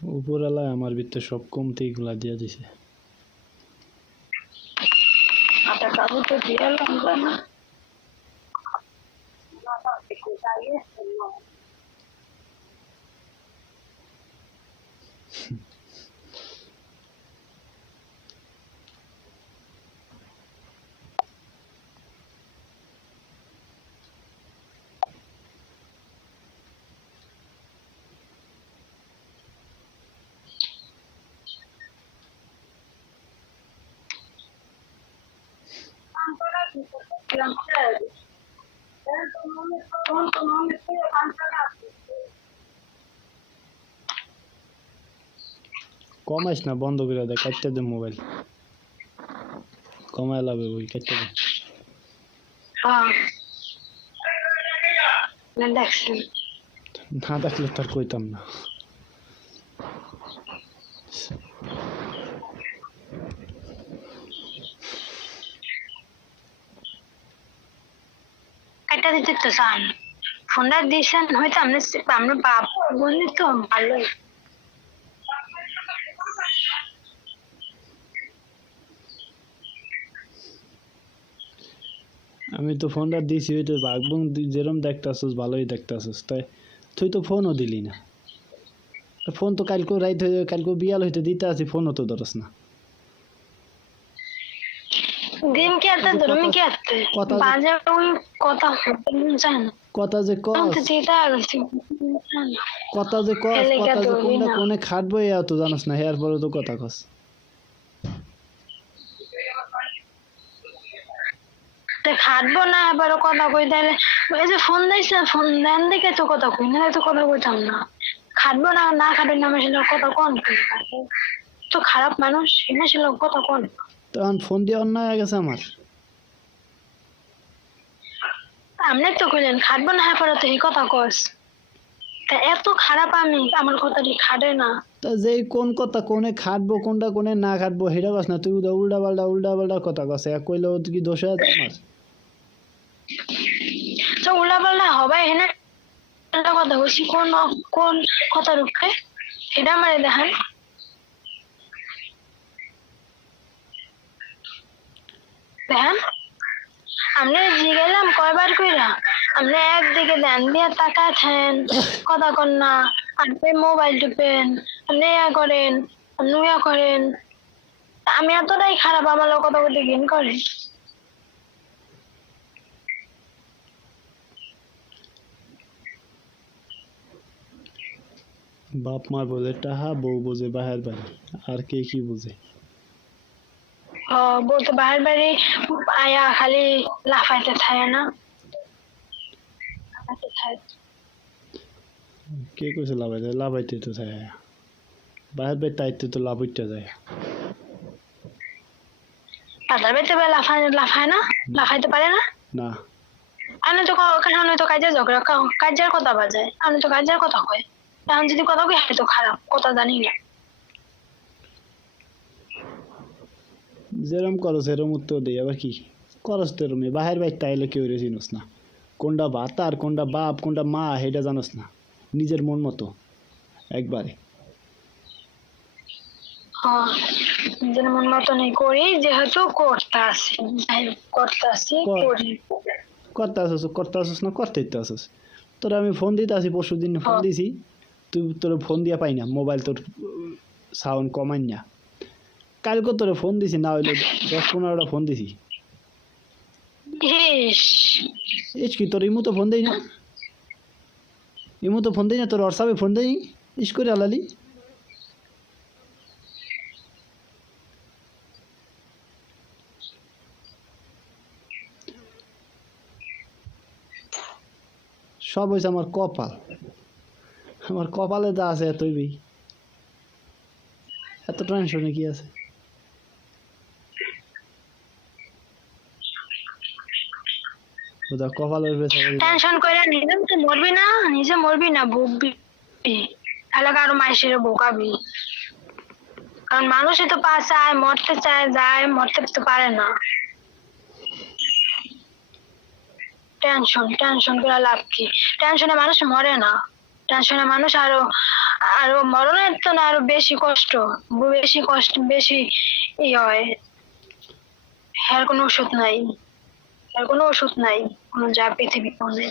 উপরওয়ালায় আমার ভিতরে সব কমতে এগুলা দিয়া দিছে। তো দিয়ে কমাইস না, বন্ধ করে দে, কাটতে দে মোবাইল কমায় লাভে বই কাটতে দে। না দেখলে তার কইতাম না। কাটা দিতে তো চান ফোনটা দিয়েছেন, হয়তো আমরা আমরা বাপ বললি তো ভালোই। আমি তো ফোনটা দিছি ওই তো ভাগবং যেরম দেখতে আসছিস ভালোই দেখতে আসছিস তাই তুই তো ফোনও দিলি না। ফোন তো কালকে রাইত হয়ে কালকে বিয়াল হইতে দিতে আসি ফোনও তো ধরস না। দিন কি এত ধর্মে কি বাজার ওই কথা কথা যে কস কথা যে কস কথা যে কোনটা কোনে খাটবো এ তো জানাস না হেয়ার পরে তো কথা কস। খাটবো না এবারও কথা কই তাহলে এই যে ফোন দিয়েছে ফোন দেন দেখে তো কথা কই না তো কথা কইতাম না। খাটবো না না খাটবে না আমার সাথে কথা কোন। তো খারাপ মানুষ এনার সাথে কথা কোন। তখন ফোন দিয়ে অন্যায় হয়ে গেছে আমার। আপনি তো কইলেন খাটবো না এবারও তো এই কথা কস। তা এত খারাপ আমি আমার কথাটি খাটে না? তা যে কোন কথা কোনে খাটবো কোনটা কোনে না খাটবো সেটা কস না তুই উদা উল্টা পাল্টা উল্টা পাল্টা কথা কস এক কইলে ও কি দোষ আছে আমার? তো উল্টা পাল্টা হবে একটা কথা বলছি কোন কোন কথা রূপে এটা আমার দেখান। জিগেলাম কয়বার কইরা। আপনি একদিকে দিয়ে কথা কন না। আর মোবাইল আপনি ইয়া করেন ইয়া করেন। আমি এতটাই খারাপ, আমার লোক কথা বলতে করে। বাপ মা বোঝে টাহা, বউ বোঝে, বাহের বাড়ি। আর কে কি বোঝে? তো বাড়ি আয়া খালি লাফাইতে থাকে না। কে কইছে তো থাকে বাড়ি তাইতে তো যায়। তাদের বাড়িতে বা লাফায় লাফায় না? লাফাইতে পারে না? না। আমি তো ক- ওখানে আমি তো কাজের ঝগড়া। কাজের কথা বাজায়। আমি তো কাজের কথা কয়। এখন যদি কথা কই হয়তো খারাপ। কথা জানি না। যেরম করো সেরম উত্তর দিই। আবার কি? করস তো এরমে বাহের বাড়ি তাইলে কেউ রে চিনস না। কোনটা ভাতা আর কোনটা বাপ কোনটা মা সেটা জানোস না। নিজের মন মতো। একবারে। নিজের মন মতনই করি যেহেতু করতে আসি করতে আসি করি করতে আসস করতে আসস না করতে ইতে আসস। তোর আমি ফোন দিতে আসি পরশু দিন ফোন। দিছি। তুই তোর ফোন দিয়া পাই না। মোবাইল তোর সাউন্ড কমাই না। কালকে তোরে ফোন দিছি না হইলে দশ পনেরোটা ফোন দিছি। ইস। কি তোর ইমু তো ফোন দেই না? ইমু তো ফোন দেই না তোর হোয়াটসঅ্যাপে ফোন দেই? ইস করে আলালি সব হয়েছে আমার কপাল। আমার কপালে যা আছে এতই এত টেনশনে কি আছে? পেছনে টেনশন করে নিজে মরবি না, নিজে মরবি না ভুগবি এলাকা আরও মাইসের বোকাবি। কারণ মানুষই তো পা চায়, মরতে চায়, যায়, মরতে তো পারে না। টেনশন টেনশন করে লাভ কি? টেনশনে মানুষ মরে না। টেনশনে মানুষ আরও আরও মরণের তো না, আরও বেশি কষ্ট। বেশি কষ্ট, বেশি ই হয়। এর কোনো ওষুধ নাই। এর কোনো ওষুধ নাই কোনো যা পৃথিবী নেই।